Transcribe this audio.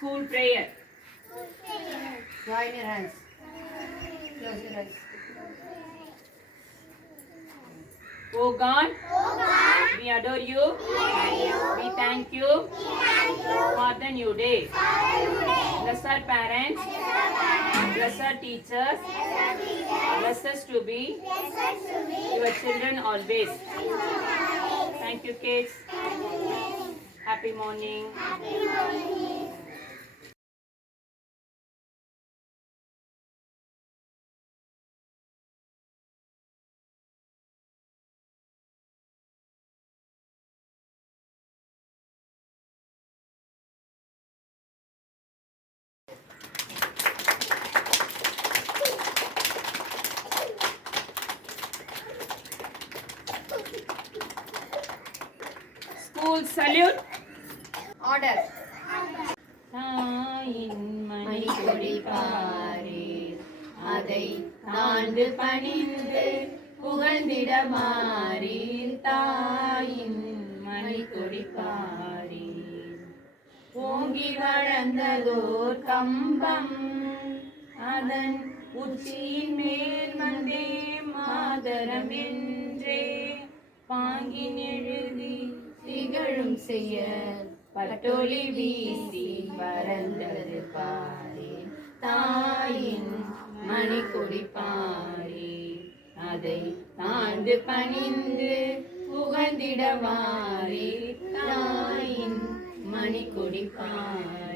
School prayer. Join your hands. Close your eyes. Oh God, we adore you. We thank you for the new day. Bless our parents. Bless our teachers. Bless us to be your children always. Thank you, kids. Happy morning. School salute. Order. தாயின் மணிக்கொடி பாரே அதை தாண்டு பணிந்து புகழ்ந்திட மாறீர் தாயின் மணிக்கொடி பாரி ஓங்கி வளர்ந்ததோர் கம்பம் அதன் உச்சியின் மேல் வந்தே மாதரம் என்றே பாங்கின் எழுதி திகழும் செய்ய பட்டொளி வீசி பறந்தது பாரே தாயின் மணிக்கொடி பாரி அதை தாண்டு பணிந்து புகழ்ந்திட மாறி தாயின் மணிக்கொடி பாரி